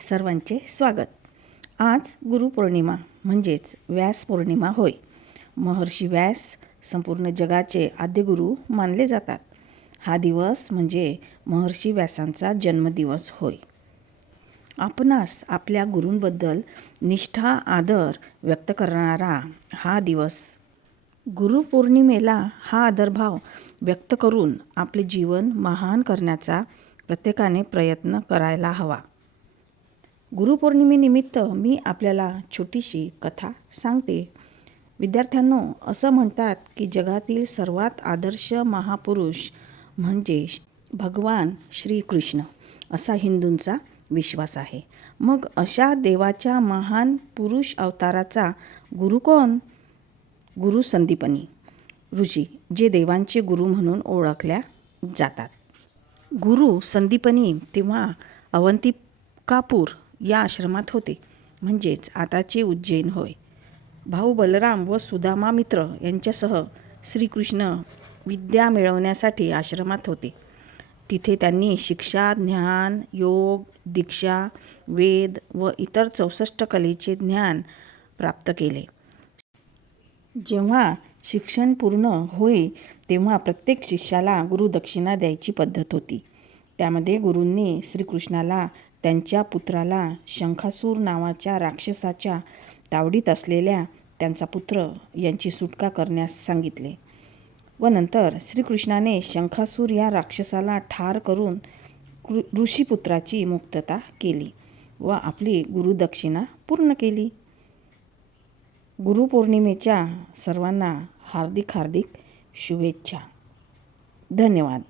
सर्वांचे स्वागत. आज गुरुपौर्णिमा म्हणजेच व्यास पौर्णिमा होय. महर्षी व्यास संपूर्ण जगाचे आद्यगुरू मानले जातात. हा दिवस म्हणजे महर्षी व्यासांचा जन्मदिवस होय. आपणास आपल्या गुरूंबद्दल निष्ठा आदर व्यक्त करणारा हा दिवस. गुरुपौर्णिमेला हा आदरभाव व्यक्त करून आपले जीवन महान करण्याचा प्रत्येकाने प्रयत्न करायला हवा. गुरुपौर्णिमेनिमित्त मी आपल्याला छोटीशी कथा सांगते. विद्यार्थ्यांनो, असं म्हणतात की जगातील सर्वात आदर्श महापुरुष म्हणजे भगवान श्रीकृष्ण असा हिंदूंचा विश्वास आहे. मग अशा देवाच्या महान पुरुष अवताराचा गुरु कोण? गुरु संदीपनी ऋषी, जे देवांचे गुरु म्हणून ओळखल्या जातात. गुरु संदीपनी तेव्हा अवंतिकापूर या आश्रमात होते, म्हणजेच आताचे उज्जैन होय. भाऊ बलराम व सुदामा मित्र यांच्यासह श्रीकृष्ण विद्या मिळवण्यासाठी आश्रमात होते. तिथे त्यांनी शिक्षा, ज्ञान, योग, दीक्षा, वेद व इतर 64 कलेचे ज्ञान प्राप्त केले. जेव्हा शिक्षण पूर्ण होई तेव्हा प्रत्येक शिष्याला गुरुदक्षिणा द्यायची पद्धत होती. त्यामध्ये गुरूंनी श्रीकृष्णाला त्यांच्या पुत्राला शंखासूर नावाच्या राक्षसाच्या तावडीत असलेल्या त्यांचा पुत्र यांची सुटका करण्यास सांगितले व नंतर श्रीकृष्णाने शंखासूर या राक्षसाला ठार करून ऋषीपुत्राची मुक्तता केली व आपली गुरुदक्षिणा पूर्ण केली. गुरुपौर्णिमेच्या सर्वांना हार्दिक शुभेच्छा. धन्यवाद.